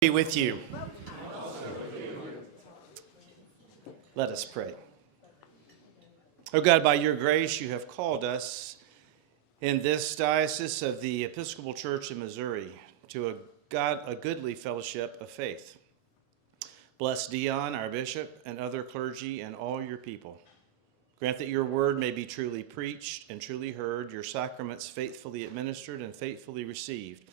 Be with you. Let us pray. Oh God, by your grace you have called us in this diocese of the Episcopal Church in Missouri to a goodly fellowship of faith. Bless Dion, our bishop, and other clergy and all your people. Grant that your word may be truly preached and truly heard, your sacraments faithfully administered and faithfully received.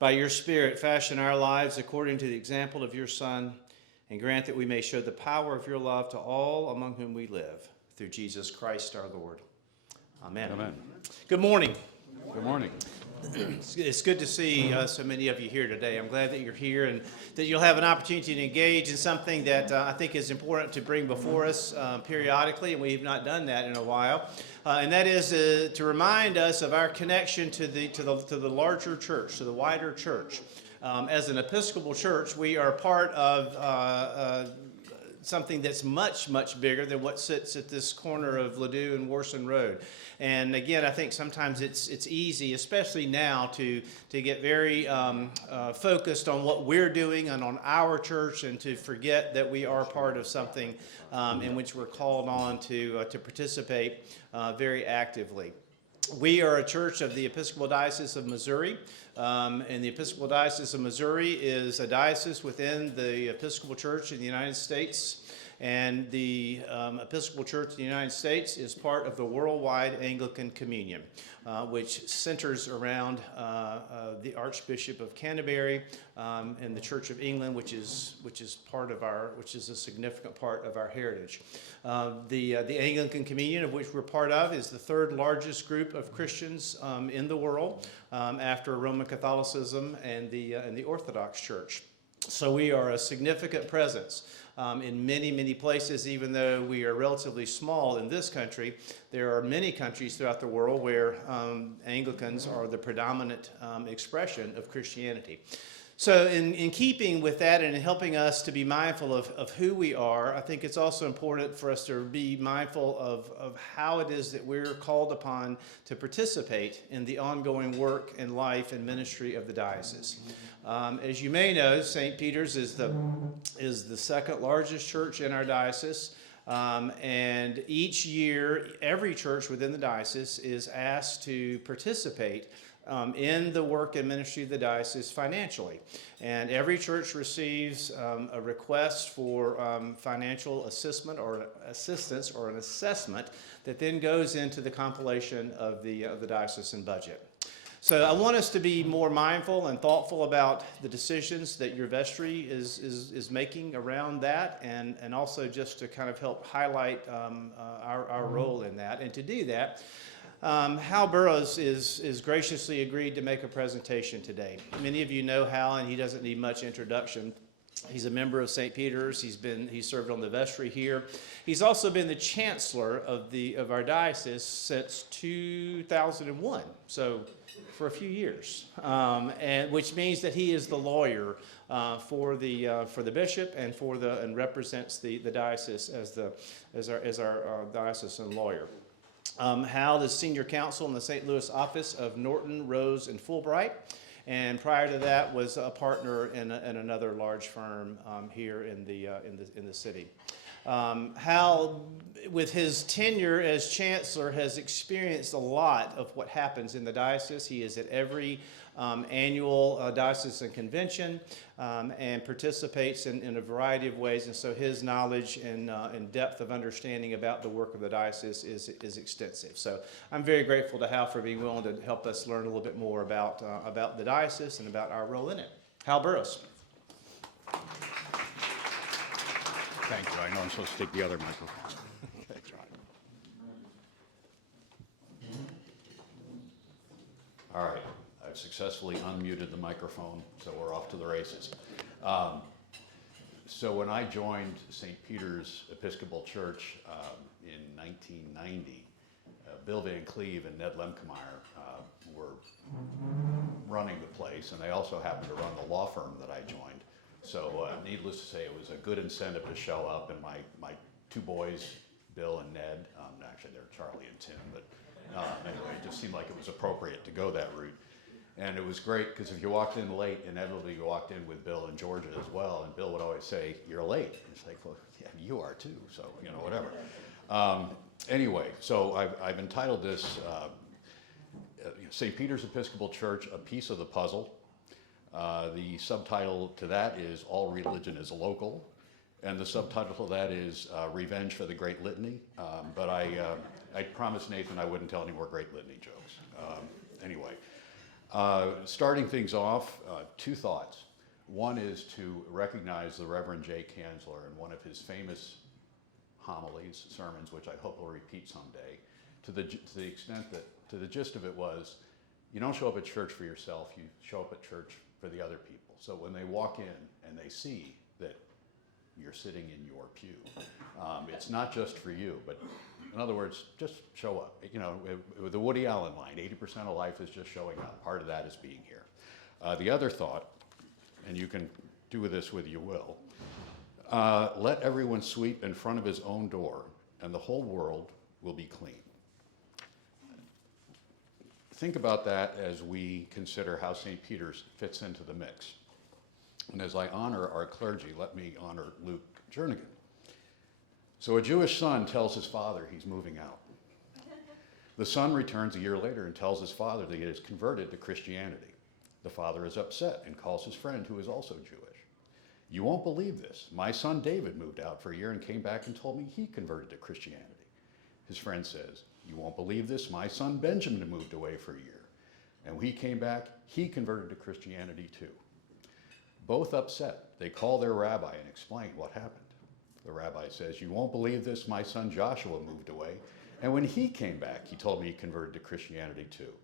By your Spirit, fashion our lives according to the example of your Son, and grant that we may show the power of your love to all among whom we live, through Jesus Christ our Lord. Amen. Amen. Good morning. Good morning. It's good to see so many of you here today. I'm glad that you're here and that you'll have an opportunity to engage in something that I think is important to bring before us periodically, and we have not done that in a while. And that is to remind us of our connection to the larger church, to the wider church. As an Episcopal church, we are part of something that's much, much bigger than what sits at this corner of Ladue and Warson Road. And again, I think sometimes it's easy, especially now, to get very focused on what we're doing and on our church, and to forget that we are part of something in which we're called on to participate very actively. We are a church of the Episcopal Diocese of Missouri, and the Episcopal Diocese of Missouri is a diocese within the Episcopal Church in the United States, and the Episcopal Church in the United States is part of the worldwide Anglican Communion, which centers around the Archbishop of Canterbury and the Church of England, which is a significant part of our heritage. The Anglican Communion, of which we're part of, is the third largest group of Christians in the world, after Roman Catholicism and the Orthodox Church. So we are a significant presence in many, many places. Even though we are relatively small in this country, there are many countries throughout the world where Anglicans are the predominant expression of Christianity. So in keeping with that and in helping us to be mindful of who we are, I think it's also important for us to be mindful of how it is that we're called upon to participate in the ongoing work and life and ministry of the diocese. As you may know, St. Peter's is the second largest church in our diocese. And each year, every church within the diocese is asked to participate in the work and ministry of the diocese financially. And every church receives a request for financial assistance or an assessment that then goes into the compilation of the diocesan budget. So I want us to be more mindful and thoughtful about the decisions that your vestry is making around that, and also just to kind of help highlight our role in that. And to do that, Hal Burroughs is graciously agreed to make a presentation today. Many of you know Hal, and he doesn't need much introduction. He's a member of St. Peter's. He served on the vestry here. He's also been the Chancellor of our diocese since 2001. So for a few years, and which means that he is the lawyer for the bishop and represents the diocese as our diocesan lawyer. Hal is senior counsel in the St. Louis office of Norton, Rose, and Fulbright, and prior to that was a partner in another large firm here in the city. Hal, with his tenure as Chancellor, has experienced a lot of what happens in the diocese. He is at every annual diocesan convention and participates in a variety of ways, and so his knowledge and depth of understanding about the work of the diocese is extensive. So I'm very grateful to Hal for being willing to help us learn a little bit more about the diocese and about our role in it. Hal Burroughs. Thank you. I know I'm supposed to take the other microphone. That's right. All right. I've successfully unmuted the microphone, so we're off to the races. So when I joined St. Peter's Episcopal Church in 1990, Bill Van Cleve and Ned Lemkemeyer were running the place, and they also happened to run the law firm that I joined. So needless to say, it was a good incentive to show up, and my two boys, Bill and Ned, actually they're Charlie and Tim, but anyway, it just seemed like it was appropriate to go that route. And it was great because if you walked in late, inevitably you walked in with Bill and Georgia as well, and Bill would always say, "You're late." And it's like, well, yeah, you are too, so, you know, whatever. Anyway, so I've entitled this St. Peter's Episcopal Church, A Piece of the Puzzle. The subtitle to that is All Religion is Local, and the subtitle to that is Revenge for the Great Litany. But I promised Nathan I wouldn't tell any more Great Litany jokes. Anyway, starting things off, two thoughts. One is to recognize the Reverend J. Chancellor in one of his famous homilies, sermons, which I hope will repeat someday, to the extent that, to the gist of it was, you don't show up at church for yourself, you show up at church for the other people. So when they walk in and they see that you're sitting in your pew, it's not just for you, but in other words, just show up. You know, with the Woody Allen line, 80% of life is just showing up. Part of that is being here. The other thought, and you can do with this with you will, let everyone sweep in front of his own door, and the whole world will be clean. Think about that as we consider how St. Peter's fits into the mix. And as I honor our clergy, let me honor Luke Jernigan. So a Jewish son tells his father he's moving out. The son returns a year later and tells his father that he has converted to Christianity. The father is upset and calls his friend, who is also Jewish. "You won't believe this. My son David moved out for a year and came back and told me he converted to Christianity." His friend says, "You won't believe this. My son Benjamin moved away for a year. And when he came back, he converted to Christianity too." Both upset, they call their rabbi and explain what happened. The rabbi says, "You won't believe this. My son Joshua moved away. And when he came back, he told me he converted to Christianity too."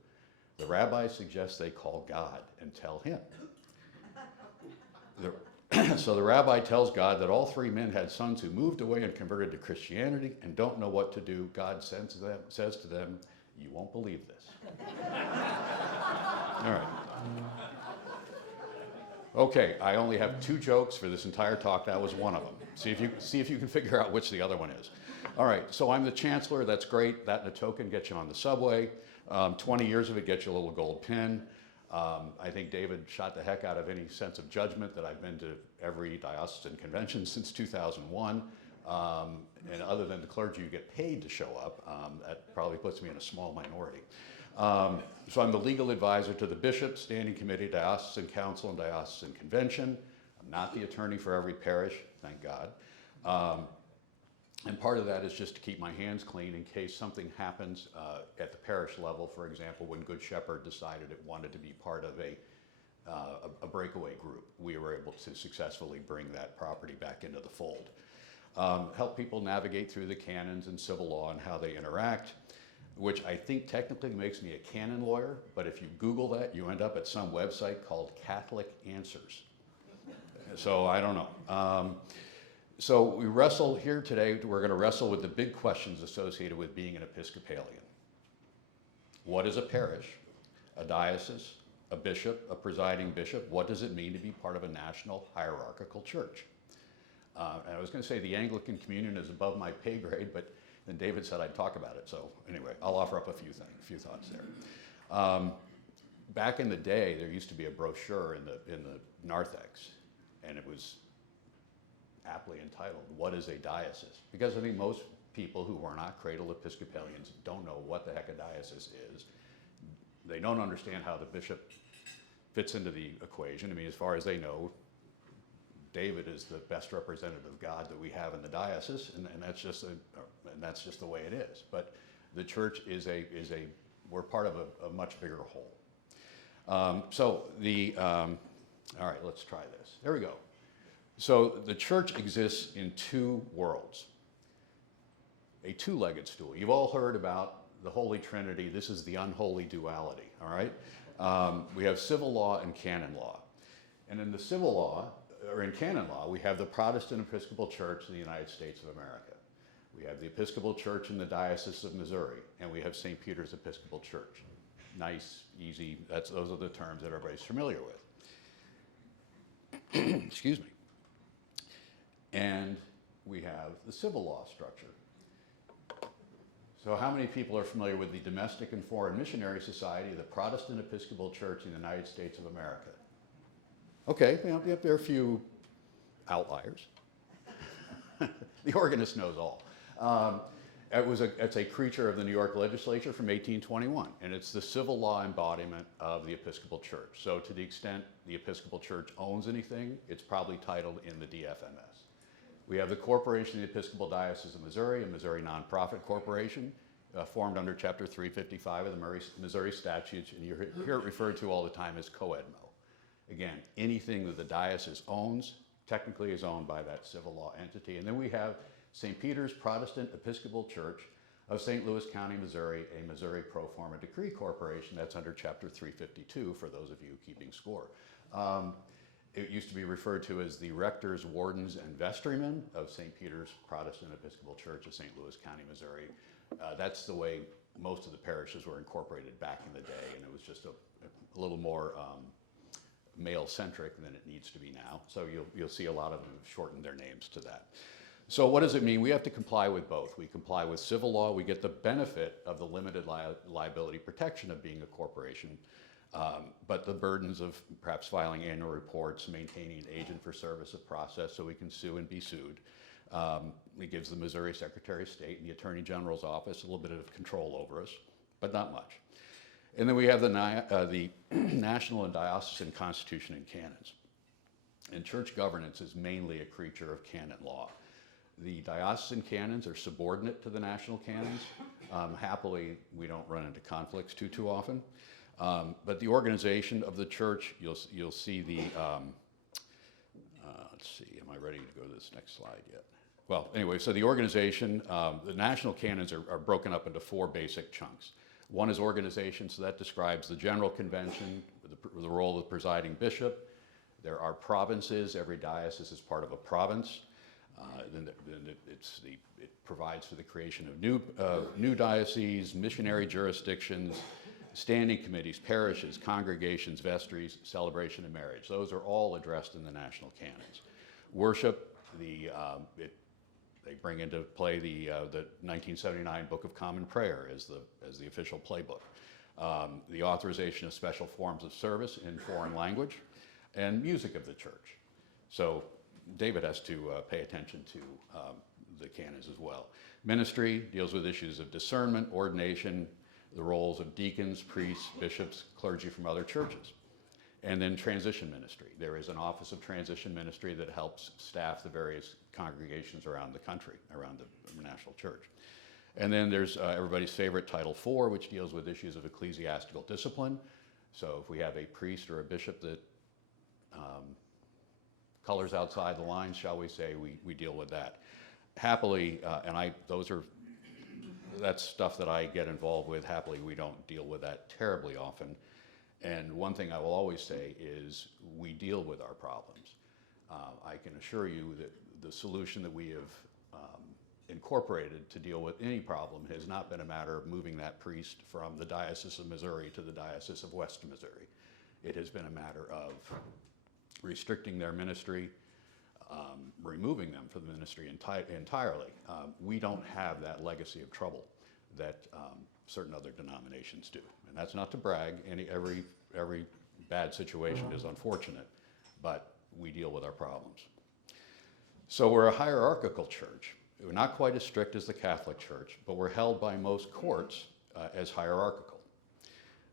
The rabbi suggests they call God and tell him. So the rabbi tells God that all three men had sons who moved away and converted to Christianity and don't know what to do. God says to them, "You won't believe this." All right. Okay, I only have two jokes for this entire talk. That was one of them. See if you can figure out which the other one is. All right, so I'm the chancellor. That's great. That and a token gets you on the subway. 20 years of it gets you a little gold pin. I think David shot the heck out of any sense of judgment that I've been to every diocesan convention since 2001. And other than the clergy who get paid to show up, that probably puts me in a small minority. So I'm the legal advisor to the bishop, standing committee, diocesan council, and diocesan convention. I'm not the attorney for every parish, thank God. And part of that is just to keep my hands clean in case something happens at the parish level. For example, when Good Shepherd decided it wanted to be part of a breakaway group, we were able to successfully bring that property back into the fold. Help people navigate through the canons and civil law and how they interact, which I think technically makes me a canon lawyer, but if you Google that, you end up at some website called Catholic Answers. So I don't know. So we wrestle here today, we're going to wrestle with the big questions associated with being an Episcopalian. What is a parish, a diocese, a bishop, a presiding bishop? What does it mean to be part of a national hierarchical church? And I was going to say the Anglican Communion is above my pay grade, but then David said I'd talk about it. So anyway, I'll offer up a few thoughts there. Back in the day, there used to be a brochure in the narthex, and it was aptly entitled, "What is a Diocese?" Because I think most people who are not cradle Episcopalians don't know what the heck a diocese is. They don't understand how the bishop fits into the equation. I mean, as far as they know, David is the best representative of God that we have in the diocese, and that's just the way it is. But the church we're part of a much bigger whole. All right, let's try this. There we go. So the church exists in two worlds, a two-legged stool. You've all heard about the Holy Trinity. This is the unholy duality, all right? We have civil law and canon law. And in the civil law, or in canon law, we have the Protestant Episcopal Church in the United States of America. We have the Episcopal Church in the Diocese of Missouri, and we have St. Peter's Episcopal Church. Nice, easy, those are the terms that everybody's familiar with. Excuse me. And we have the civil law structure. So how many people are familiar with the Domestic and Foreign Missionary Society of the Protestant Episcopal Church in the United States of America? Okay, yep, there are a few outliers. The organist knows all. It's a creature of the New York legislature from 1821, and it's the civil law embodiment of the Episcopal Church. So to the extent the Episcopal Church owns anything, it's probably titled in the DFMS. We have the Corporation of the Episcopal Diocese of Missouri, a Missouri nonprofit corporation, formed under Chapter 355 of the Missouri statutes, and you hear it referred to all the time as COEDMO. Again, anything that the diocese owns technically is owned by that civil law entity. And then we have St. Peter's Protestant Episcopal Church of St. Louis County, Missouri, a Missouri pro forma decree corporation. That's under Chapter 352 for those of you keeping score. It used to be referred to as the Rectors, Wardens, and Vestrymen of St. Peter's Protestant Episcopal Church of St. Louis County, Missouri. That's the way most of the parishes were incorporated back in the day, and it was just a little more male-centric than it needs to be now. So you'll see a lot of them have shortened their names to that. So what does it mean? We have to comply with both. We comply with civil law. We get the benefit of the limited liability protection of being a corporation, but the burdens of perhaps filing annual reports, maintaining an agent for service of process so we can sue and be sued. It gives the Missouri Secretary of State and the Attorney General's office a little bit of control over us, but not much. And then we have the national and diocesan constitution and canons. And church governance is mainly a creature of canon law. The diocesan canons are subordinate to the national canons. Happily, we don't run into conflicts too often. But the organization of the church, you'll see the, let's see, am I ready to go to this next slide yet? Well, anyway, so the organization, the national canons are broken up into four basic chunks. One is organization, so that describes the general convention, the role of the presiding bishop. There are provinces. Every diocese is part of a province. Then it provides for the creation of new dioceses, missionary jurisdictions, standing committees, parishes, congregations, vestries, celebration, and marriage. Those are all addressed in the national canons. Worship, they bring into play the 1979 Book of Common Prayer as the official playbook. The authorization of special forms of service in foreign language, and music of the church. So David has to pay attention to the canons as well. Ministry deals with issues of discernment, ordination, the roles of deacons, priests, bishops, clergy from other churches. And then transition ministry. There is an office of transition ministry that helps staff the various congregations around the country, around the national church. And then there's everybody's favorite Title IV, which deals with issues of ecclesiastical discipline. So if we have a priest or a bishop that colors outside the lines, shall we say, we deal with that. Happily, that's stuff that I get involved with. Happily, we don't deal with that terribly often. And one thing I will always say is we deal with our problems. I can assure you that the solution that we have incorporated to deal with any problem has not been a matter of moving that priest from the Diocese of Missouri to the Diocese of West Missouri. It has been a matter of restricting their ministry, removing them from the ministry entirely. We don't have that legacy of trouble that certain other denominations do. And that's not to brag. Every bad situation is unfortunate, but we deal with our problems. So we're a hierarchical church. We're not quite as strict as the Catholic Church, but we're held by most courts as hierarchical.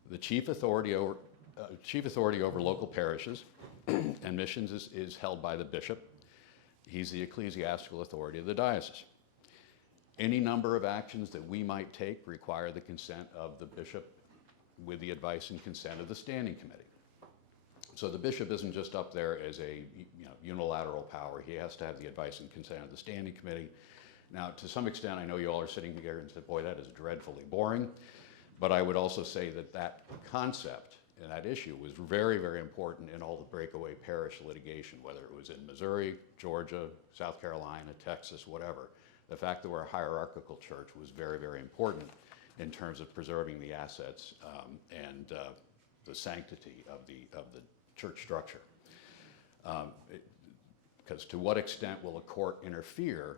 The chief authority over local parishes and missions is held by the bishop. He's the ecclesiastical authority of the diocese. Any number of actions that we might take require the consent of the bishop with the advice and consent of the standing committee. So the bishop isn't just up there as a unilateral power. He has to have the advice and consent of the standing committee. Now, to some extent, I know you all are sitting here and say, boy, that is dreadfully boring. But I would also say that concept and that issue was very, very important in all the breakaway parish litigation, whether it was in Missouri, Georgia, South Carolina, Texas, whatever. The fact that we're a hierarchical church was very, very important in terms of preserving the assets and the sanctity of the church structure. Because to what extent will a court interfere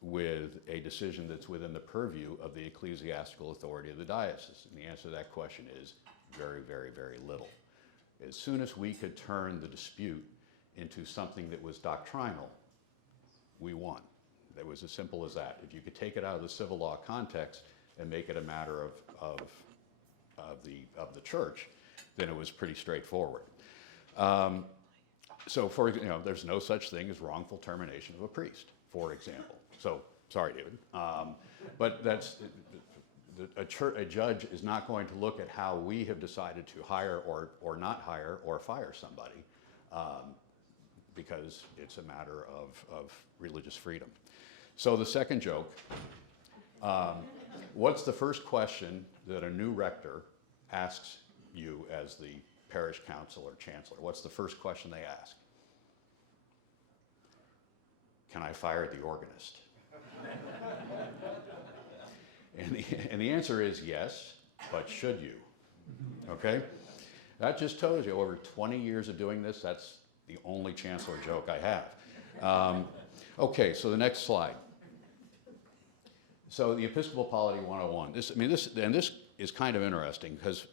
with a decision that's within the purview of the ecclesiastical authority of the diocese? And the answer to that question is very, very, very little. As soon as we could turn the dispute into something that was doctrinal, we won. It was as simple as that. If you could take it out of the civil law context and make it a matter of the church, then it was pretty straightforward. So, there's no such thing as wrongful termination of a priest, for example. So, sorry, David, but that's a judge is not going to look at how we have decided to hire or not hire or fire somebody, because it's a matter of religious freedom. So the second joke, what's the first question that a new rector asks you as the parish council or chancellor? What's the first question they ask? Can I fire the organist? And the answer is yes, but should you? Okay? That just tells you, over 20 years of doing this, that's the only chancellor joke I have. Okay, so the next slide. So the Episcopal Polity 101. This is kind of interesting because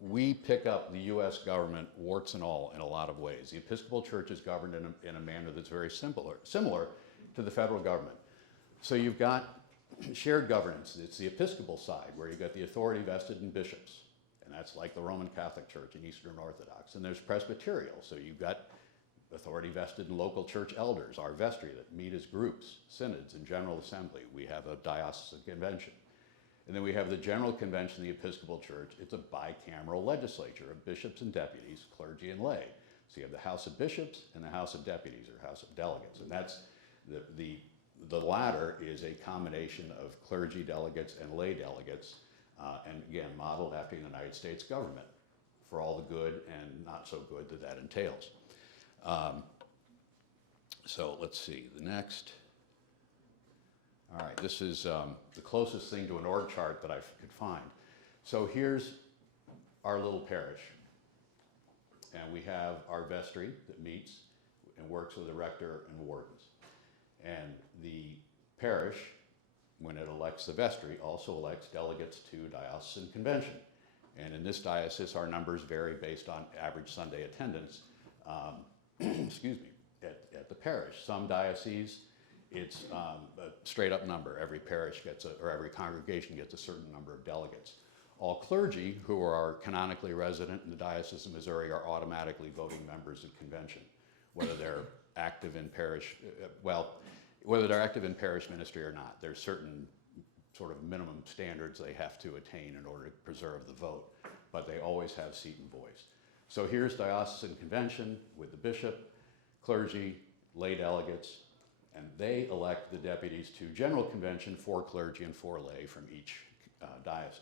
we pick up the U.S. government, warts and all, in a lot of ways. The Episcopal Church is governed in a manner that's very similar to the federal government. So you've got shared governance. It's the Episcopal side, where you've got the authority vested in bishops, and that's like the Roman Catholic Church and Eastern Orthodox. And there's presbyterial, so you've got authority vested in local church elders, our vestry, that meet as groups, synods, and general assembly. We have a diocesan convention. And then we have the General Convention of the Episcopal Church. It's a bicameral legislature of bishops and deputies, clergy and lay. So you have the House of Bishops and the House of Deputies, or House of Delegates. And that's the latter is a combination of clergy delegates and lay delegates, and again, modeled after the United States government, for all the good and not so good that entails. So let's see, the next. All right, this is the closest thing to an org chart that I could find. So here's our little parish. And we have our vestry that meets and works with the rector and wardens. And the parish, when it elects the vestry, also elects delegates to diocesan convention. And in this diocese, our numbers vary based on average Sunday attendance, excuse me, at the parish. Some dioceses, it's a straight up number. Every parish gets or every congregation gets a certain number of delegates. All clergy who are canonically resident in the Diocese of Missouri are automatically voting members of convention, whether they're active in parish, whether they're active in parish ministry or not. There's certain sort of minimum standards they have to attain in order to preserve the vote, but they always have seat and voice. So here's diocesan convention with the bishop, clergy, lay delegates, and they elect the deputies to general convention, 4 clergy and 4 lay from each diocese.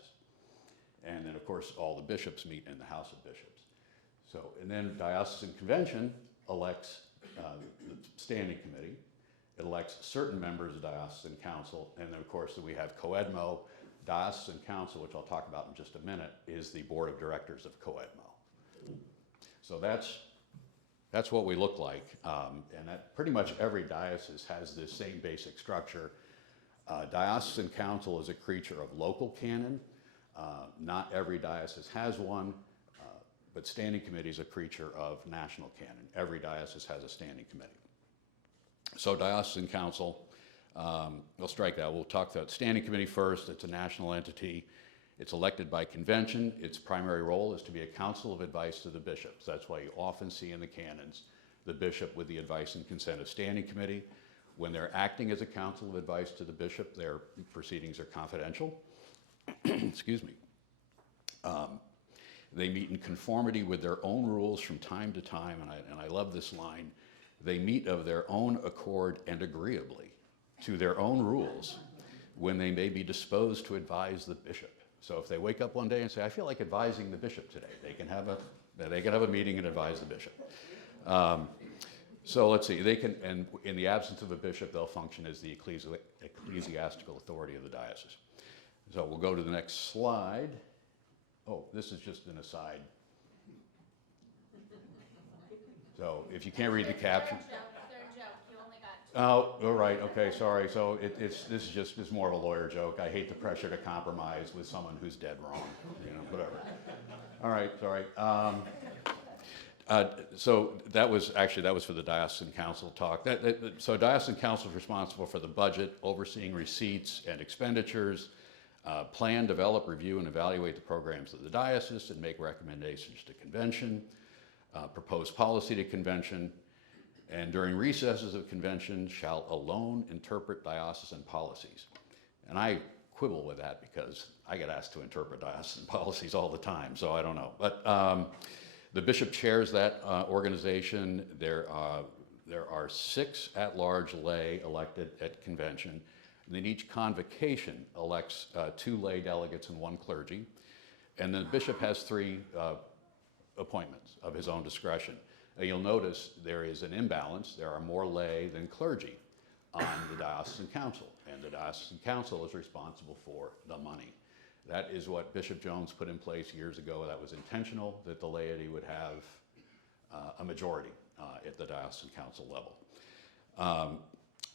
And then, of course, all the bishops meet in the House of Bishops. So, and then diocesan convention elects the standing committee. It elects certain members of diocesan council, and then, of course, we have COEDMO. Diocesan council, which I'll talk about in just a minute, is the board of directors of COEDMO. So that's what we look like, and that pretty much every diocese has this same basic structure. Diocesan council is a creature of local canon. Not every diocese has one, but standing committee is a creature of national canon. Every diocese has a standing committee. So diocesan council, we'll strike that. We'll talk about standing committee first. It's a national entity. It's elected by convention. Its primary role is to be a council of advice to the bishops. That's why you often see in the canons the bishop with the advice and consent of standing committee. When they're acting as a council of advice to the bishop, their proceedings are confidential. Excuse me. They meet in conformity with their own rules from time to time, and I love this line. They meet of their own accord and agreeably to their own rules when they may be disposed to advise the bishop. So if they wake up one day and say, I feel like advising the bishop today, they can have a meeting and advise the bishop. So let's see, they can, and in the absence of a bishop, they'll function as the ecclesiastical authority of the diocese. So we'll go to the next slide. Oh, this is just an aside. So if you can't read the caption. Third joke. You only got Oh, all right, okay, sorry. So this is more of a lawyer joke. I hate the pressure to compromise with someone who's dead wrong, whatever. All right, sorry. So that was for the diocesan council talk. So diocesan council is responsible for the budget, overseeing receipts and expenditures, plan, develop, review, and evaluate the programs of the diocese, and make recommendations to convention, propose policy to convention, and during recesses of convention shall alone interpret diocesan policies. And I quibble with that because I get asked to interpret diocesan policies all the time, so I don't know. But the bishop chairs that organization. There are 6 at-large lay elected at convention. And then each convocation elects 2 lay delegates and 1 clergy. And the bishop has 3 appointments of his own discretion. You'll notice there is an imbalance. There are more lay than clergy on the diocesan council, and the diocesan council is responsible for the money. That is what Bishop Jones put in place years ago. That was intentional, that the laity would have a majority at the diocesan council level.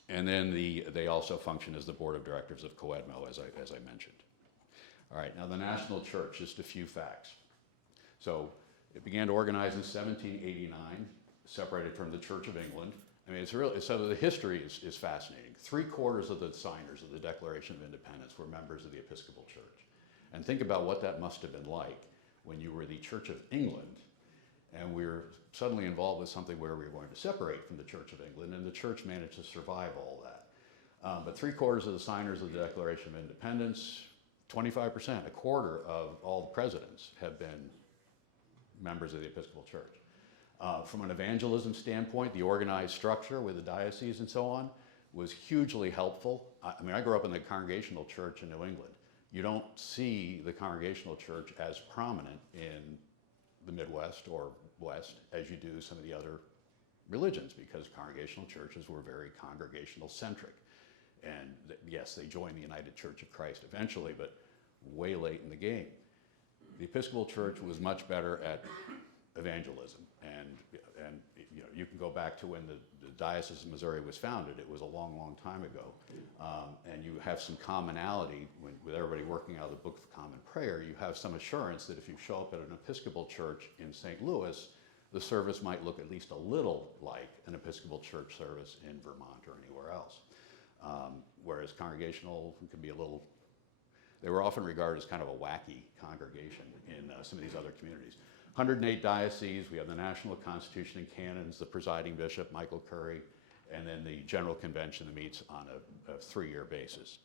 And then they also function as the board of directors of COEDMO, as I mentioned. All right, now the national church, just a few facts. So it began to organize in 1789, separated from the Church of England. I mean, so the history is fascinating. 3/4 of the signers of the Declaration of Independence were members of the Episcopal Church. And think about what that must have been like when you were the Church of England and we were suddenly involved with something where we were going to separate from the Church of England, and the church managed to survive all that. But 3/4 of the signers of the Declaration of Independence, 25%, 1/4 of all the presidents have been members of the Episcopal Church. From an evangelism standpoint, the organized structure with the diocese and so on was hugely helpful. I mean, I grew up in the Congregational Church in New England. You don't see the Congregational Church as prominent in the Midwest or West as you do some of the other religions, because Congregational churches were very congregational centric. And yes, they joined the United Church of Christ eventually, but way late in the game. The Episcopal Church was much better at evangelism, and you can go back to when the Diocese of Missouri was founded. It was a long, long time ago, and you have some commonality with everybody working out of the Book of Common Prayer. You have some assurance that if you show up at an Episcopal church in St. Louis, the service might look at least a little like an Episcopal church service in Vermont or anywhere else. Whereas Congregational can be they were often regarded as kind of a wacky congregation in some of these other communities. 108 dioceses, we have the National Constitution and Canons, the presiding bishop, Michael Curry, and then the General Convention that meets on a 3-year basis.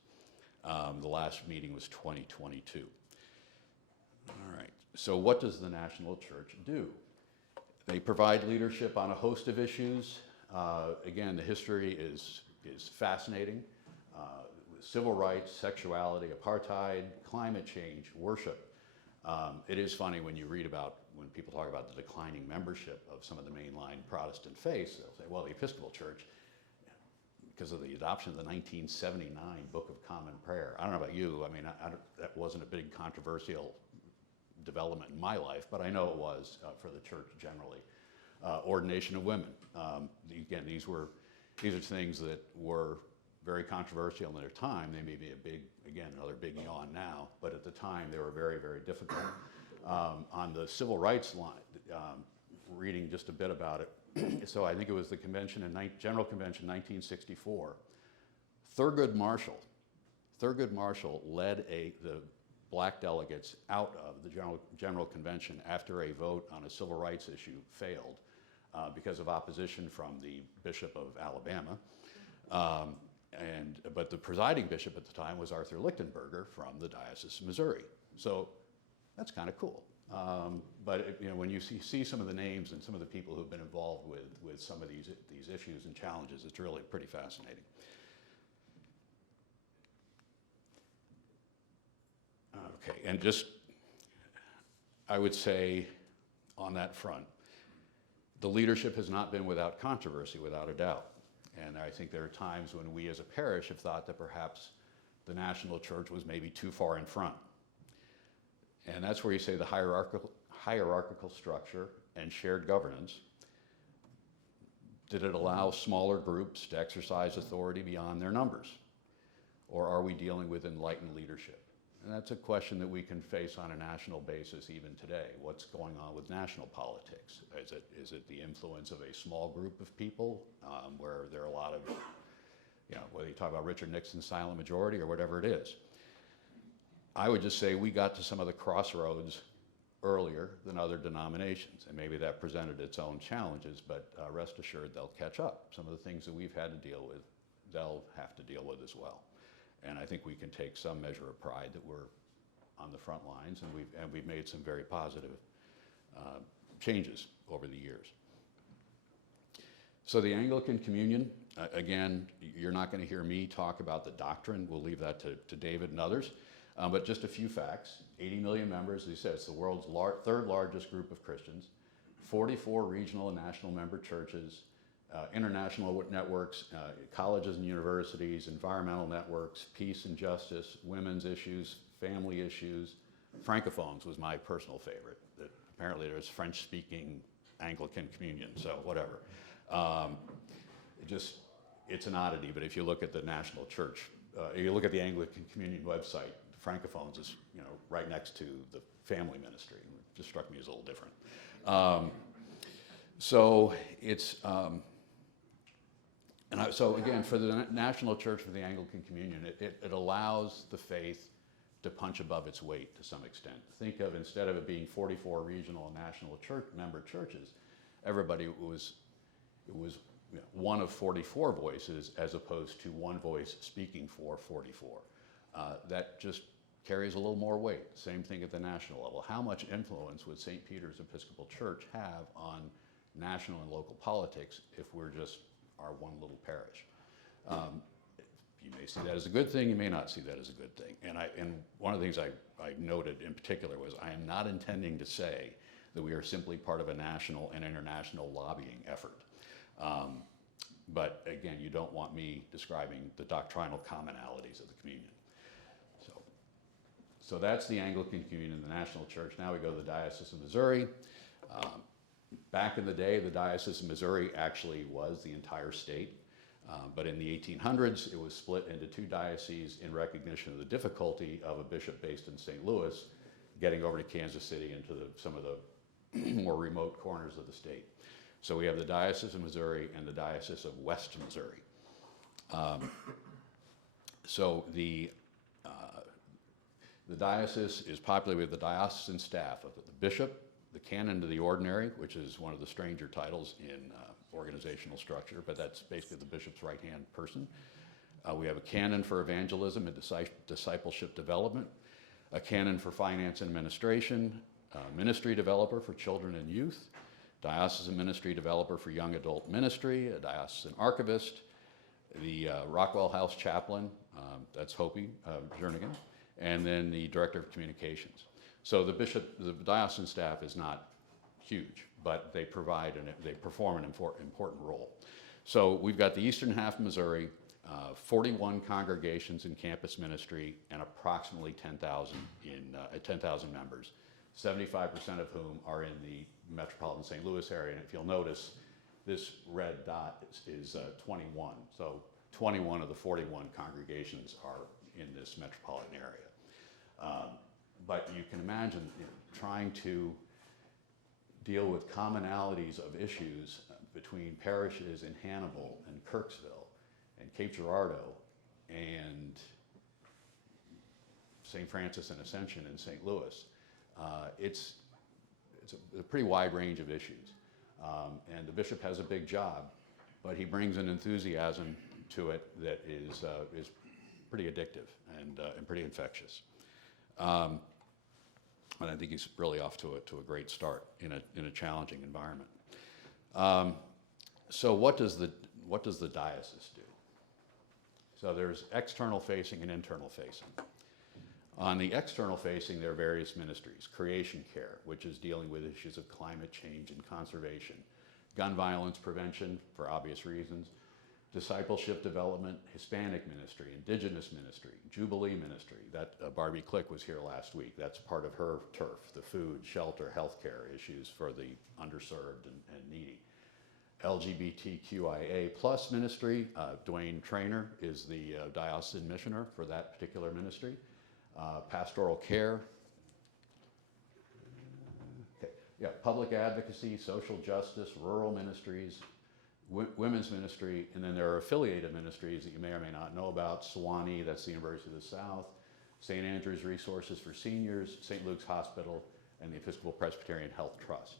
The last meeting was 2022. All right, so what does the National Church do? They provide leadership on a host of issues. Again, the history is fascinating. Civil rights, sexuality, apartheid, climate change, worship. It is funny when you read about, when people talk about the declining membership of some of the mainline Protestant faiths, they'll say, well, the Episcopal Church, because of the adoption of the 1979 Book of Common Prayer. I don't know about you, I mean, that wasn't a big controversial development in my life, but I know it was for the church generally. Ordination of women. Again, these are things that were very controversial in their time. They may be another big yawn now, but at the time they were very, very difficult. On the civil rights line, reading just a bit about it, so I think it was the General Convention 1964. Thurgood Marshall led the black delegates out of the General Convention after a vote on a civil rights issue failed because of opposition from the Bishop of Alabama. But the presiding bishop at the time was Arthur Lichtenberger from the Diocese of Missouri. So that's kind of cool. But when you see some of the names and some of the people who've been involved with some of these issues and challenges, it's really pretty fascinating. Okay, and I would say on that front, the leadership has not been without controversy, without a doubt. And I think there are times when we as a parish have thought that perhaps the national church was maybe too far in front. And that's where you say the hierarchical structure and shared governance Did it allow smaller groups to exercise authority beyond their numbers? Or are we dealing with enlightened leadership? And that's a question that we can face on a national basis even today. What's going on with national politics? Is it the influence of a small group of people where there are a lot of, whether you talk about Richard Nixon's silent majority or whatever it is? I would just say we got to some of the crossroads earlier than other denominations, and maybe that presented its own challenges, but rest assured they'll catch up. Some of the things that we've had to deal with, they'll have to deal with as well. And I think we can take some measure of pride that we're on the front lines, and we've made some very positive changes over the years. So the Anglican Communion, again, you're not going to hear me talk about the doctrine. We'll leave that to David and others. But just a few facts. 80 million members, as he said, it's the world's third largest group of Christians, 44 regional and national member churches, international networks, colleges and universities, environmental networks, peace and justice, women's issues, family issues. Francophones was my personal favorite. Apparently there's French-speaking Anglican Communion, so whatever. It's an oddity, but if you look at the national church, you look at the Anglican Communion website, Francophones is right next to the family ministry. It just struck me as a little different. So it's so again, for the national church, for the Anglican Communion, it allows the faith to punch above its weight to some extent. Think of, instead of it being 44 regional and national member churches, everybody was one of 44 voices as opposed to one voice speaking for 44. That just carries a little more weight. Same thing at the national level. How much influence would St. Peter's Episcopal Church have on national and local politics if we're just our one little parish? You may see that as a good thing, you may not see that as a good thing. And one of the things I noted in particular was I am not intending to say that we are simply part of a national and international lobbying effort. But again, you don't want me describing the doctrinal commonalities of the communion. So that's the Anglican Communion, the national church. Now we go to the Diocese of Missouri. Back in the day, the Diocese of Missouri actually was the entire state. But in the 1800s, it was split into two dioceses in recognition of the difficulty of a bishop based in St. Louis getting over to Kansas City and to some of the more remote corners of the state. So we have the Diocese of Missouri and the Diocese of West Missouri. So the diocese is populated with the diocesan staff of the bishop, the canon to the ordinary, which is one of the stranger titles in organizational structure, but that's basically the bishop's right-hand person. We have a canon for evangelism and discipleship development, a canon for finance and administration, a ministry developer for children and youth, diocesan ministry developer for young adult ministry, a diocesan archivist, the Rockwell House chaplain, that's Hopi Jernigan, and then the director of communications. So the diocesan staff is not huge, but they perform an important role. So we've got the eastern half of Missouri, 41 congregations in campus ministry, and approximately 10,000 members, 75% of whom are in the metropolitan St. Louis area. And if you'll notice, this red dot is 21. So 21 of the 41 congregations are in this metropolitan area. But you can imagine trying to deal with commonalities of issues between parishes in Hannibal and Kirksville and Cape Girardeau and St. Francis and Ascension in St. Louis. It's a pretty wide range of issues. And the bishop has a big job, but he brings an enthusiasm to it that is pretty addictive and pretty infectious. And I think he's really off to a great start in a challenging environment. So what does the diocese do? So there's external facing and internal facing. On the external facing, there are various ministries: creation care, which is dealing with issues of climate change and conservation; gun violence prevention, for obvious reasons; discipleship development; Hispanic ministry; indigenous ministry; Jubilee ministry. That Barbie Click was here last week. That's part of her turf: the food, shelter, healthcare issues for the underserved and needy. LGBTQIA plus ministry. Dwayne Traynor is the diocesan missioner for that particular ministry. Pastoral care. Okay. Yeah, public advocacy, social justice, rural ministries, women's ministry, and then there are affiliated ministries that you may or may not know about. Sewanee, that's the University of the South, St. Andrew's Resources for Seniors, St. Luke's Hospital, and the Episcopal Presbyterian Health Trust.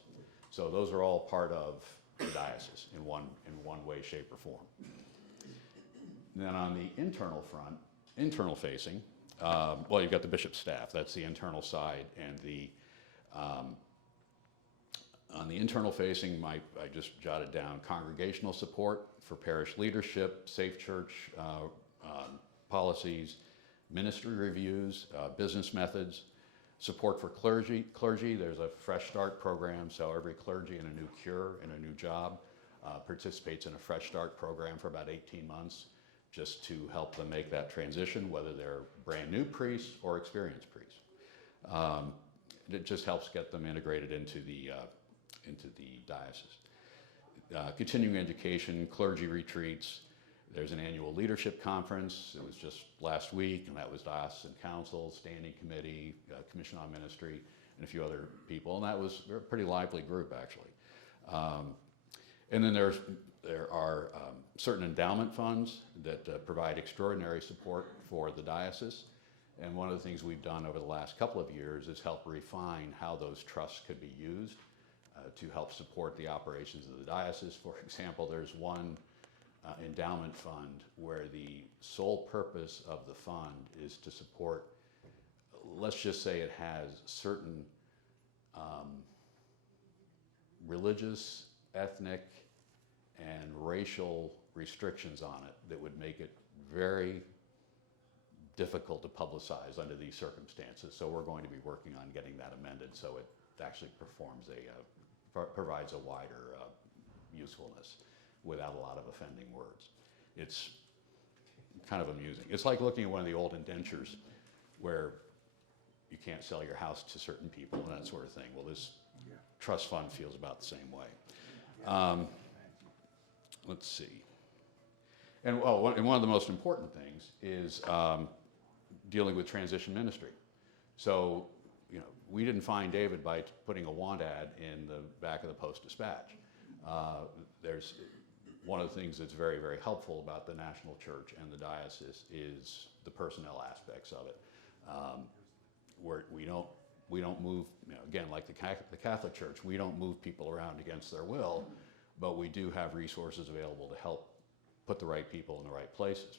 So those are all part of the diocese in one way, shape, or form. And then on the internal front, internal facing, well, you've got the bishop's staff. That's the internal side, and the on the internal facing, I just jotted down congregational support for parish leadership, safe church policies, ministry reviews, business methods, support for clergy. There's a Fresh Start program, so every clergy in a new cure, in a new job, participates in a Fresh Start program for about 18 months, just to help them make that transition, whether they're brand new priests or experienced priests. It just helps get them integrated into the diocese. Continuing education, clergy retreats. There's an annual leadership conference. It was just last week, and that was diocesan council, standing committee, commission on ministry, and a few other people, and that was a pretty lively group, actually. And then there are certain endowment funds that provide extraordinary support for the diocese. And one of the things we've done over the last couple of years is help refine how those trusts could be used to help support the operations of the diocese. For example, there's one endowment fund where the sole purpose of the fund is to support, let's just say it has certain religious, ethnic, and racial restrictions on it that would make it very difficult to publicize under these circumstances. So we're going to be working on getting that amended so it actually provides a wider usefulness without a lot of offending words. It's kind of amusing. It's like looking at one of the old indentures where you can't sell your house to certain people and that sort of thing. Well, this trust fund feels about the same way. Let's see. And one of the most important things is dealing with transition ministry. So, we didn't find David by putting a want ad in the back of the Post-Dispatch. There's one of the things that's very, very helpful about the national church and the diocese is the personnel aspects of it. Where we don't move, again, like the Catholic Church, we don't move people around against their will, but we do have resources available to help put the right people in the right places.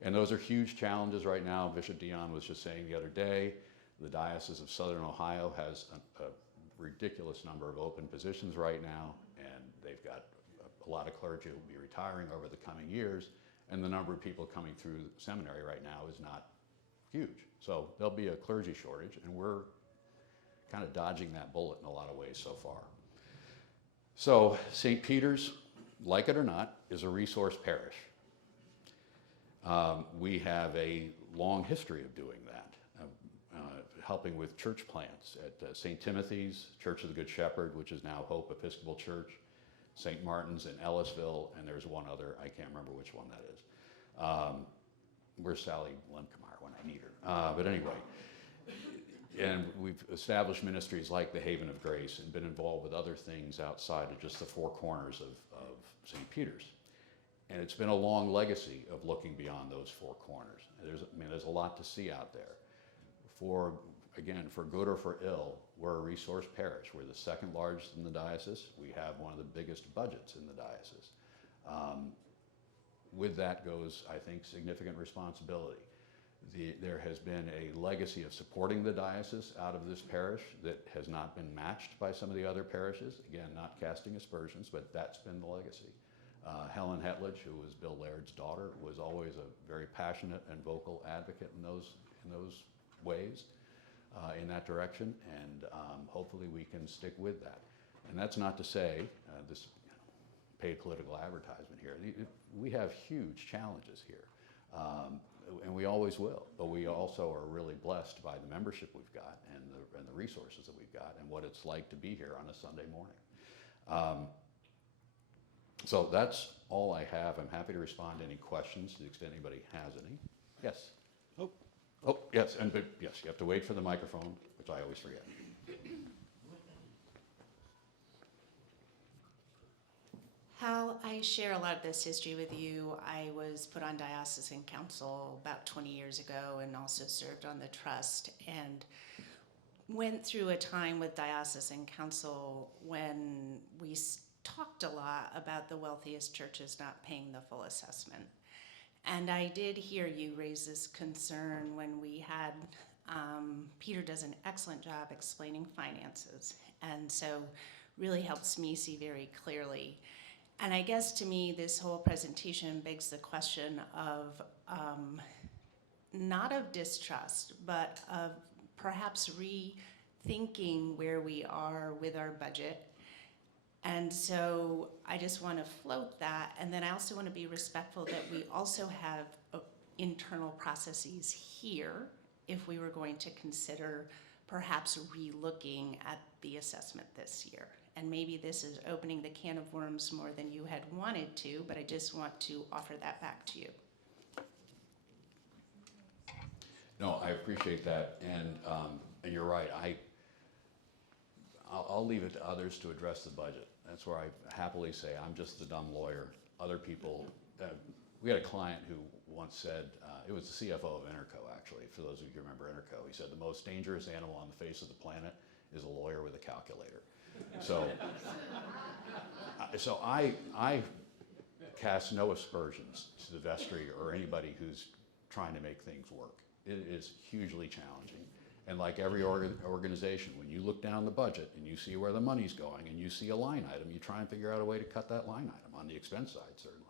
And those are huge challenges right now. Bishop Dion was just saying the other day, the Diocese of Southern Ohio has a ridiculous number of open positions right now, and they've got a lot of clergy who will be retiring over the coming years, and the number of people coming through seminary right now is not huge. So there'll be a clergy shortage, and we're kind of dodging that bullet in a lot of ways so far. So St. Peter's, like it or not, is a resource parish. We have a long history of doing that, helping with church plants at St. Timothy's, Church of the Good Shepherd, which is now Hope Episcopal Church, St. Martin's in Ellisville, and there's one other, I can't remember which one that is. Where's Sally Lemkemeyer when I need her? But anyway, and we've established ministries like the Haven of Grace and been involved with other things outside of just the four corners of St. Peter's. And it's been a long legacy of looking beyond those four corners. There's a lot to see out there. For good or for ill, we're a resource parish. We're the second largest in the diocese. We have one of the biggest budgets in the diocese. With that goes, I think, significant responsibility. There has been a legacy of supporting the diocese out of this parish that has not been matched by some of the other parishes. Again, not casting aspersions, but that's been the legacy. Helen Hetledge, who was Bill Laird's daughter, was always a very passionate and vocal advocate in those ways, in that direction, and hopefully we can stick with that. And that's not to say, this paid political advertisement here, we have huge challenges here, and we always will, but we also are really blessed by the membership we've got and the resources that we've got and what it's like to be here on a Sunday morning. So that's all I have. I'm happy to respond to any questions to the extent anybody has any. Yes? Oh, yes, yes, you have to wait for the microphone, which I always forget. Hal, I share a lot of this history with you. I was put on diocesan council about 20 years ago and also served on the trust, and went through a time with diocesan council when we talked a lot about the wealthiest churches not paying the full assessment. And I did hear you raise this concern when we had, Peter does an excellent job explaining finances, and so really helps me see very clearly. And I guess to me, this whole presentation begs the question of, not of distrust, but of perhaps rethinking where we are with our budget. And so I just want to float that, and then I also want to be respectful that we also have internal processes here if we were going to consider perhaps re-looking at the assessment this year. And maybe this is opening the can of worms more than you had wanted to, but I just want to offer that back to you. No, I appreciate that, and you're right. I'll leave it to others to address the budget. That's where I happily say I'm just the dumb lawyer. Other people, we had a client who once said, it was the CFO of Interco actually, for those of you who remember Interco, he said the most dangerous animal on the face of the planet is a lawyer with a calculator. So, I cast no aspersions to the vestry or anybody who's trying to make things work. It is hugely challenging. And like every organization, when you look down the budget and you see where the money's going and you see a line item, you try and figure out a way to cut that line item on the expense side, certainly.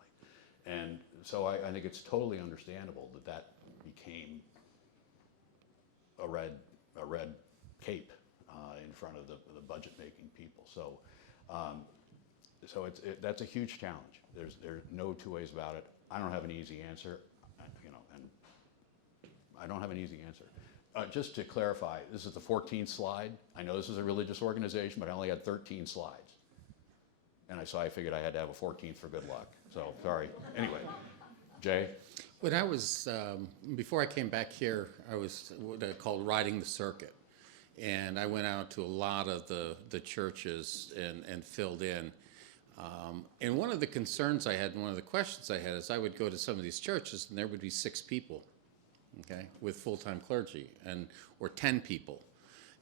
And so I think it's totally understandable that that became a red cape in front of the budget-making people. So, that's a huge challenge. There's no two ways about it. I don't have an easy answer, and I don't have an easy answer. Just to clarify, this is the 14th slide. I know this is a religious organization, but I only had 13 slides. And so I figured I had to have a 14th for good luck. So, sorry. Anyway, Jay? When I was, before I came back here, I was what I called riding the circuit. And I went out to a lot of the churches and filled in. And one of the concerns I had, and one of the questions I had is I would go to some of these churches and there would be 6 people. Okay, with full-time clergy, or 10 people.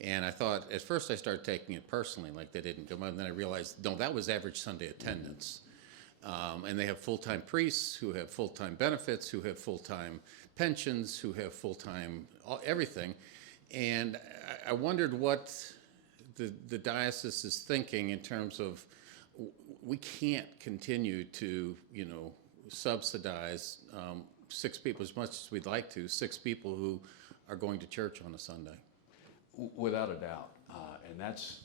And I thought, at first I started taking it personally, like they didn't come out, and then I realized, no, that was average Sunday attendance. And they have full-time priests who have full-time benefits, who have full-time pensions, who have full-time everything. And I wondered what the diocese is thinking in terms of, we can't continue to, subsidize 6 people, as much as we'd like to, 6 people who are going to church on a Sunday. Without a doubt. And that's,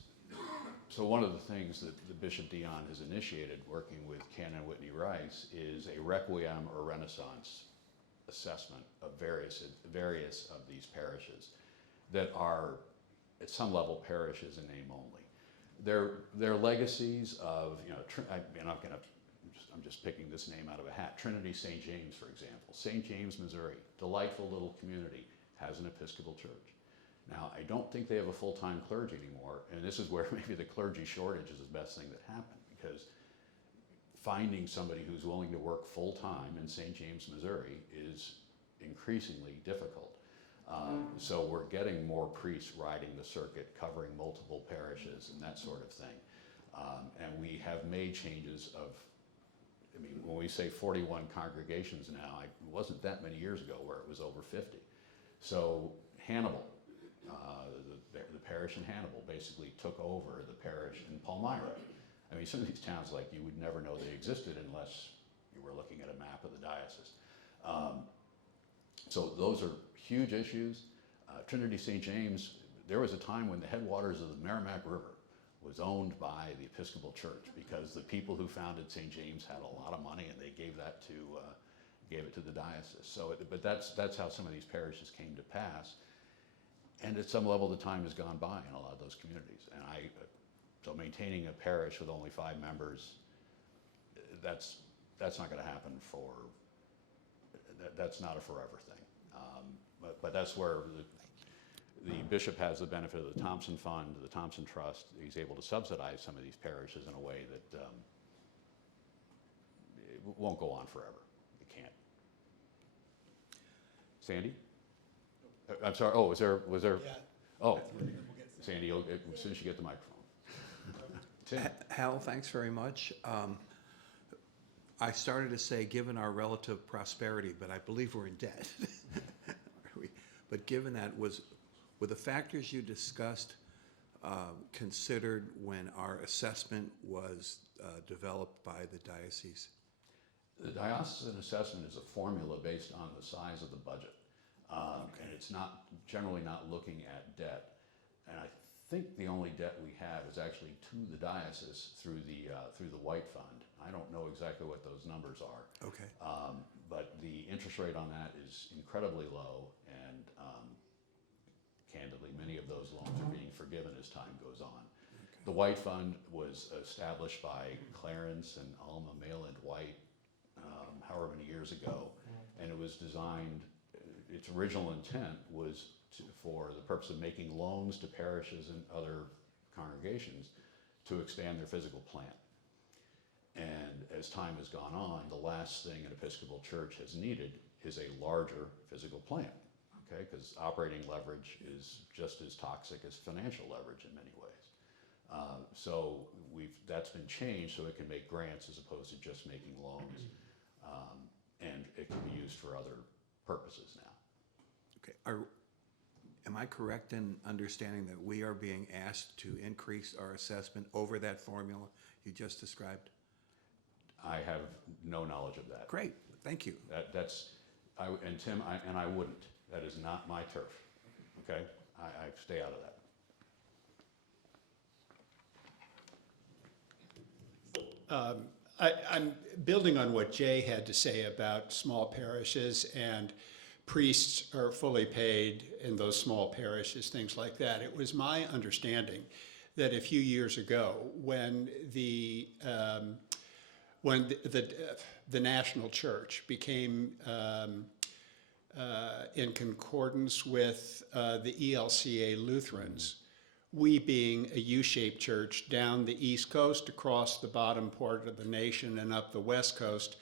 so one of the things that the Bishop Dion has initiated, working with Canon Whitney Rice, is a requiem or renaissance assessment of various of these parishes that are, at some level, parishes in name only. They're legacies of, I'm just picking this name out of a hat. Trinity St. James, for example. St. James, Missouri, delightful little community, has an Episcopal church. Now, I don't think they have a full-time clergy anymore, and this is where maybe the clergy shortage is the best thing that happened, because finding somebody who's willing to work full-time in St. James, Missouri is increasingly difficult. So we're getting more priests riding the circuit, covering multiple parishes and that sort of thing. And we have made changes of, when we say 41 congregations now, it wasn't that many years ago where it was over 50. So Hannibal, the parish in Hannibal basically took over the parish in Palmyra. Some of these towns, like, you would never know they existed unless you were looking at a map of the diocese. So those are huge issues. Trinity St. James, there was a time when the headwaters of the Merrimack River was owned by the Episcopal Church, because the people who founded St. James had a lot of money and they gave that gave it to the diocese. So, but that's how some of these parishes came to pass. And at some level, the time has gone by in a lot of those communities. And so maintaining a parish with only 5 members, that's not going to happen that's not a forever thing. But that's where the bishop has the benefit of the Thompson Fund, the Thompson Trust. He's able to subsidize some of these parishes in a way that it won't go on forever. It can't. Sandy? I'm sorry. Oh, was there? Yeah. Oh, Sandy, as soon as you get the microphone. Tim. Hal, thanks very much. I started to say, given our relative prosperity, but I believe we're in debt. But given that, were the factors you discussed considered when our assessment was developed by the diocese? The diocesan assessment is a formula based on the size of the budget. And it's generally not looking at debt. And I think the only debt we have is actually to the diocese through the White Fund. I don't know exactly what those numbers are. Okay. But the interest rate on that is incredibly low, and candidly, many of those loans are being forgiven as time goes on. Okay. The White Fund was established by Clarence and Alma Maitland White however many years ago, and it was designed, its original intent was for the purpose of making loans to parishes and other congregations to expand their physical plant. And as time has gone on, the last thing an Episcopal Church has needed is a larger physical plant, okay? Because operating leverage is just as toxic as financial leverage in many ways. So that's been changed so it can make grants as opposed to just making loans, and it can be used for other purposes now. Okay. Am I correct in understanding that we are being asked to increase our assessment over that formula you just described? I have no knowledge of that. Great, thank you. And Tim, I wouldn't. That is not my turf, okay? I stay out of that. I'm building on what Jay had to say about small parishes, and priests are fully paid in those small parishes, things like that. It was my understanding that a few years ago, when the national church became in concordance with the ELCA Lutherans, we being a U-shaped church down the East Coast, across the bottom part of the nation and up the West Coast,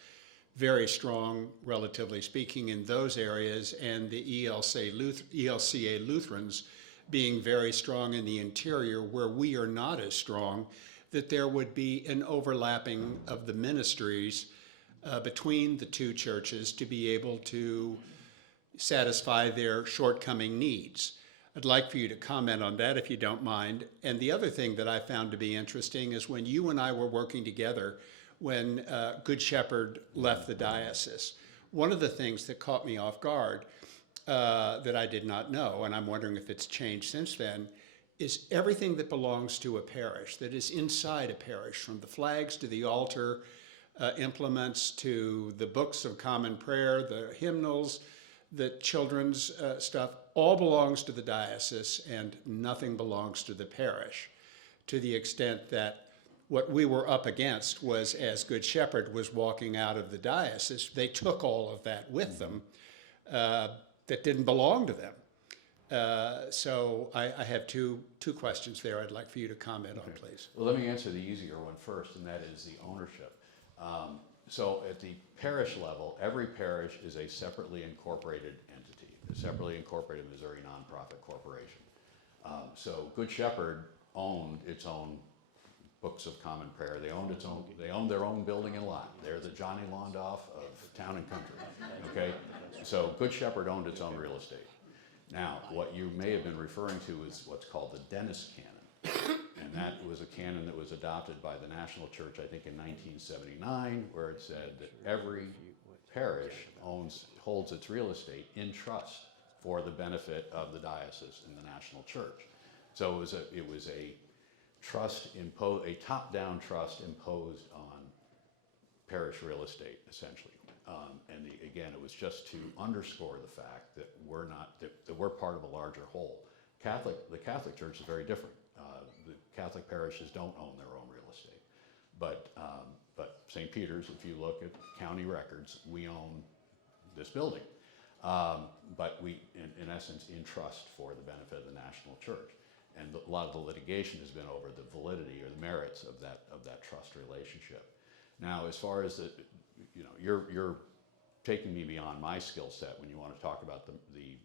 very strong, relatively speaking, in those areas, and the ELCA Lutherans being very strong in the interior where we are not as strong, that there would be an overlapping of the ministries between the two churches to be able to satisfy their shortcoming needs. I'd like for you to comment on that if you don't mind. And the other thing that I found to be interesting is when you and I were working together, when Good Shepherd left the diocese, one of the things that caught me off guard that I did not know, and I'm wondering if it's changed since then, is everything that belongs to a parish, that is inside a parish, from the flags to the altar, implements to the books of common prayer, the hymnals, the children's stuff, all belongs to the diocese and nothing belongs to the parish, to the extent that what we were up against was, as Good Shepherd was walking out of the diocese, they took all of that with them that didn't belong to them. So I have two questions there I'd like for you to comment on, please. Well, let me answer the easier one first, and that is the ownership. So at the parish level, every parish is a separately incorporated entity, a separately incorporated Missouri nonprofit corporation. So Good Shepherd owned its own books of common prayer. They owned their own building and lot. They're the Johnny Londoff of town and country, okay? So Good Shepherd owned its own real estate. Now, what you may have been referring to is what's called the Dennis Canon. And that was a canon that was adopted by the National Church, I think, in 1979, where it said that every parish holds its real estate in trust for the benefit of the diocese and the National Church. So it was a trust a top-down trust imposed on parish real estate, essentially. Again, it was just to underscore the fact that we're part of a larger whole. The Catholic Church is very different. The Catholic parishes don't own their own real estate, but St. Peter's, if you look at county records, we own this building. But we, in essence, in trust for the benefit of the national church. And a lot of the litigation has been over the validity or the merits of that trust relationship. Now, as far as you're taking me beyond my skill set when you want to talk about the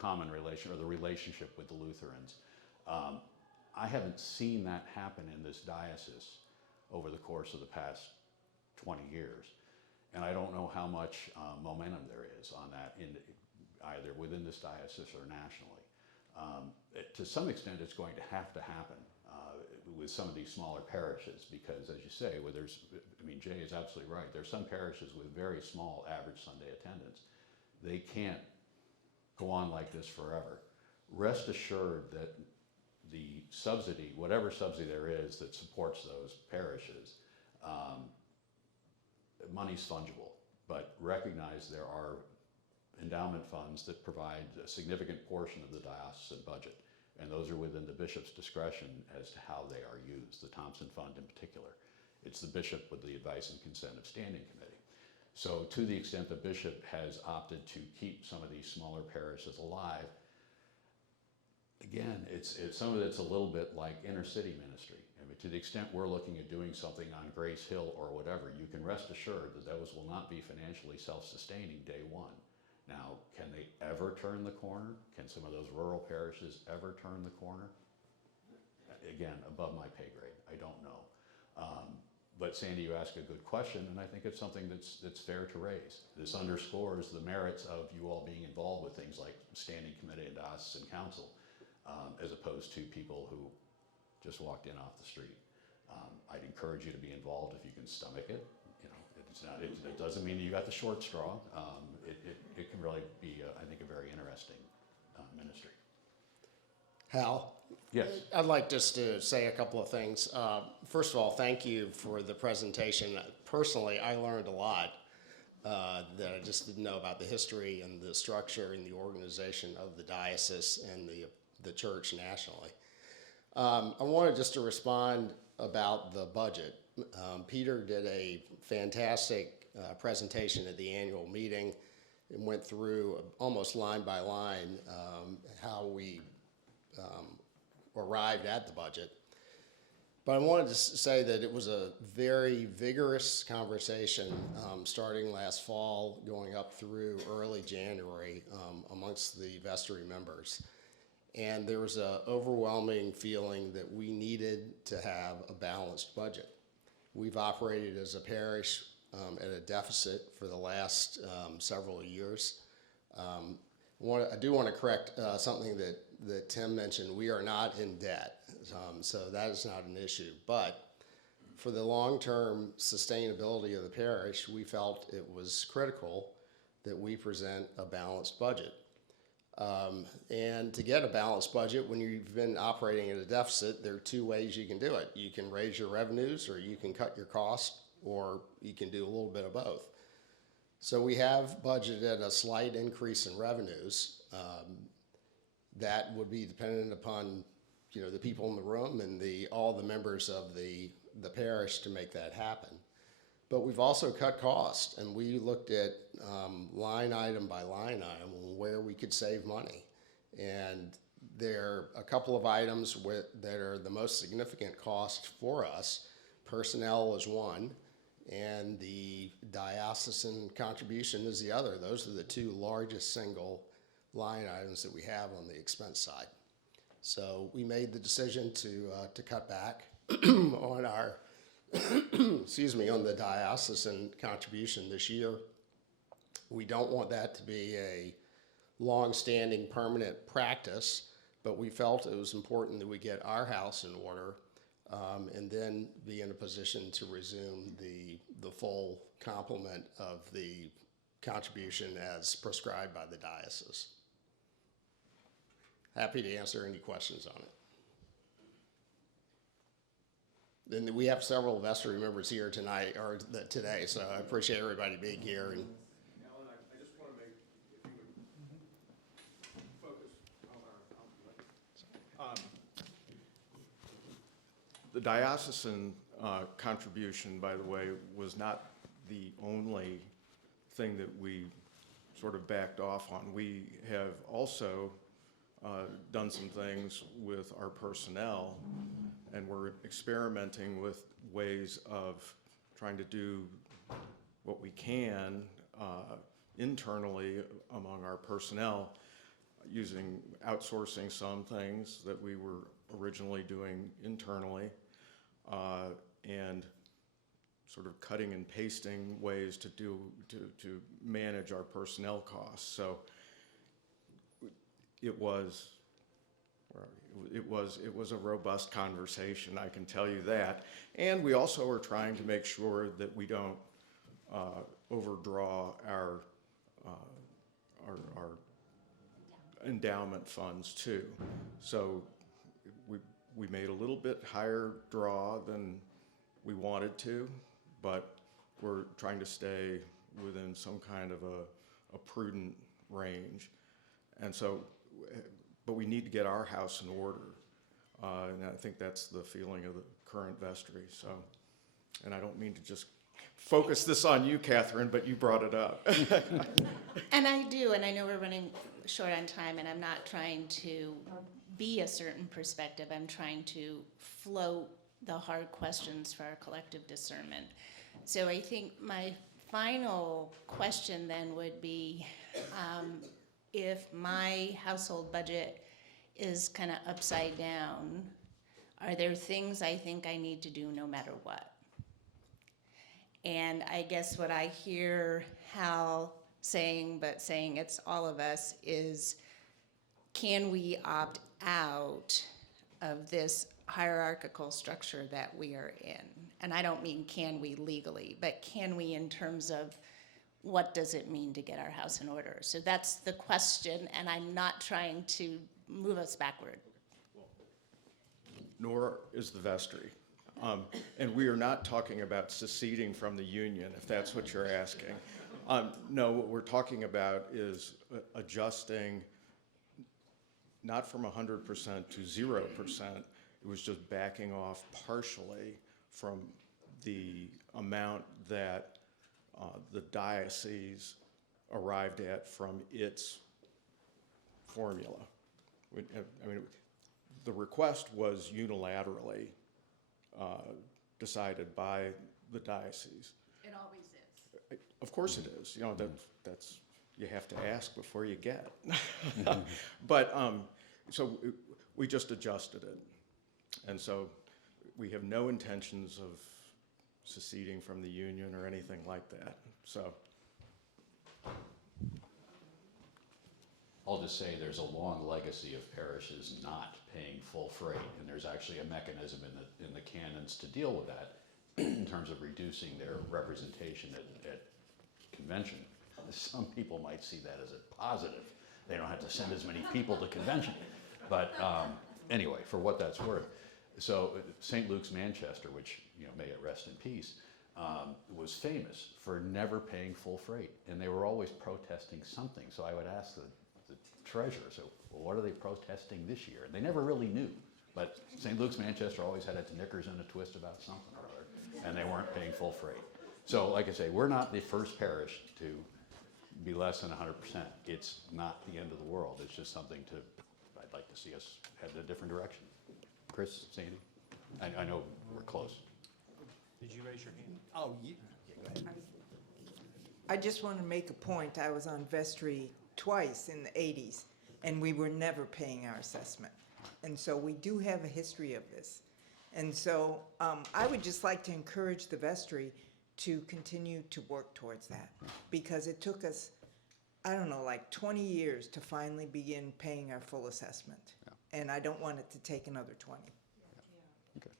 common relation or the relationship with the Lutherans. I haven't seen that happen in this diocese over the course of the past 20 years. And I don't know how much momentum there is on that either within this diocese or nationally. To some extent, it's going to happen with some of these smaller parishes because, as you say, Jay is absolutely right. There's some parishes with very small average Sunday attendance. They can't go on like this forever. Rest assured that the subsidy, whatever subsidy there is that supports those parishes, money's fungible, but recognize there are endowment funds that provide a significant portion of the diocesan budget, and those are within the bishop's discretion as to how they are used, the Thompson Fund in particular. It's the bishop with the advice and consent of standing committee. So to the extent the bishop has opted to keep some of these smaller parishes alive, again, it's some of it's a little bit like inner city ministry. I mean, to the extent we're looking at doing something on Grace Hill or whatever, you can rest assured that those will not be financially self-sustaining day one. Now, can they ever turn the corner? Can some of those rural parishes ever turn the corner? Again, above my pay grade, I don't know. But Sandy, you ask a good question, and I think it's something that's fair to raise. This underscores the merits of you all being involved with things like standing committee and diocesan council, as opposed to people who just walked in off the street. I'd encourage you to be involved if you can stomach it. It doesn't mean you got the short straw. It can really be, I think, a very interesting ministry. Hal? Yes. I'd like just to say a couple of things. First of all, thank you for the presentation. Personally, I learned a lot that I just didn't know about the history and the structure and the organization of the diocese and the church nationally. I wanted just to respond about the budget. Peter did a fantastic presentation at the annual meeting and went through almost line by line how we arrived at the budget. But I wanted to say that it was a very vigorous conversation starting last fall, going up through early January amongst the vestry members. And there was an overwhelming feeling that we needed to have a balanced budget. We've operated as a parish at a deficit for the last several years. I do want to correct something that Tim mentioned. We are not in debt, so that is not an issue. But for the long-term sustainability of the parish, we felt it was critical that we present a balanced budget. And to get a balanced budget, when you've been operating at a deficit, there are two ways you can do it. You can raise your revenues, or you can cut your costs, or you can do a little bit of both. So we have budgeted a slight increase in revenues. That would be dependent upon, the people in the room and all the members of the parish to make that happen. But we've also cut costs, and we looked at line item by line item where we could save money. And there are a couple of items that are the most significant cost for us. Personnel is one, and the diocesan contribution is the other. Those are the two largest single line items that we have on the expense side. So we made the decision to cut back on our on the diocesan contribution this year. We don't want that to be a long-standing permanent practice, but we felt it was important that we get our house in order and then be in a position to resume the full complement of the contribution as prescribed by the diocese. Happy to answer any questions on it. And we have several vestry members here today, so I appreciate everybody being here. And Alan, I just want to make, if you would focus on our the diocesan contribution, by the way, was not the only thing that we sort of backed off on. We have also done some things with our personnel, and we're experimenting with ways of trying to do what we can internally among our personnel, outsourcing some things that we were originally doing internally, and sort of cutting and pasting ways to manage our personnel costs. So it was a robust conversation, I can tell you that. And we also are trying to make sure that we don't overdraw our endowment funds too. So we made a little bit higher draw than we wanted to, but we're trying to stay within some kind of a prudent range. And so, but we need to get our house in order. And I think that's the feeling of the current vestry. So, and I don't mean to just focus this on you, Catherine, but you brought it up. And I do, and I know we're running short on time, and I'm not trying to be a certain perspective. I'm trying to float the hard questions for our collective discernment. So I think my final question then would be, if my household budget is kind of upside down, are there things I think I need to do no matter what? And I guess what I hear Hal saying, but saying it's all of us, is can we opt out of this hierarchical structure that we are in? And I don't mean can we legally, but can we in terms of what does it mean to get our house in order? So that's the question, and I'm not trying to move us backward. Nor is the vestry. And we are not talking about seceding from the union, if that's what you're asking. No, what we're talking about is adjusting not from 100% to 0%. It was just backing off partially from the amount that the diocese arrived at from its formula. I mean, the request was unilaterally decided by the diocese. It always is. Of course it is. You know, that's you have to ask before you get. But so we just adjusted it, and so we have no intentions of seceding from the union or anything like that. So. I'll just say there's a long legacy of parishes not paying full freight, and there's actually a mechanism in the canons to deal with that in terms of reducing their representation at convention. Some people might see that as a positive. They don't have to send as many people to convention. But anyway, for what that's worth. So St. Luke's Manchester, which may it rest in peace, was famous for never paying full freight, and they were always protesting something. So I would ask the treasurer, so well, what are they protesting this year? And they never really knew, but St. Luke's Manchester always had its knickers in a twist about something or other, and they weren't paying full freight. So like I say, we're not the first parish to be less than 100%. It's not the end of the world. It's just something I'd like to see us head in a different direction. Chris, Sandy? I know we're close. Did you raise your hand? Oh, yeah, go ahead. I just want to make a point. I was on vestry twice in the 80s, and we were never paying our assessment. And so we do have a history of this. And so I would just like to encourage the vestry to continue to work towards that, because it took us, I don't know, like 20 years to finally begin paying our full assessment. Yeah. And I don't want it to take another 20. Okay.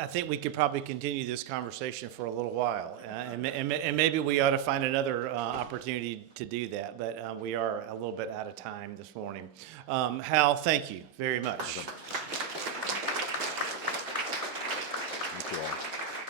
I think we could probably continue this conversation for a little while, and maybe we ought to find another opportunity to do that, but we are a little bit out of time this morning. Hal, thank you very much. Thank you all.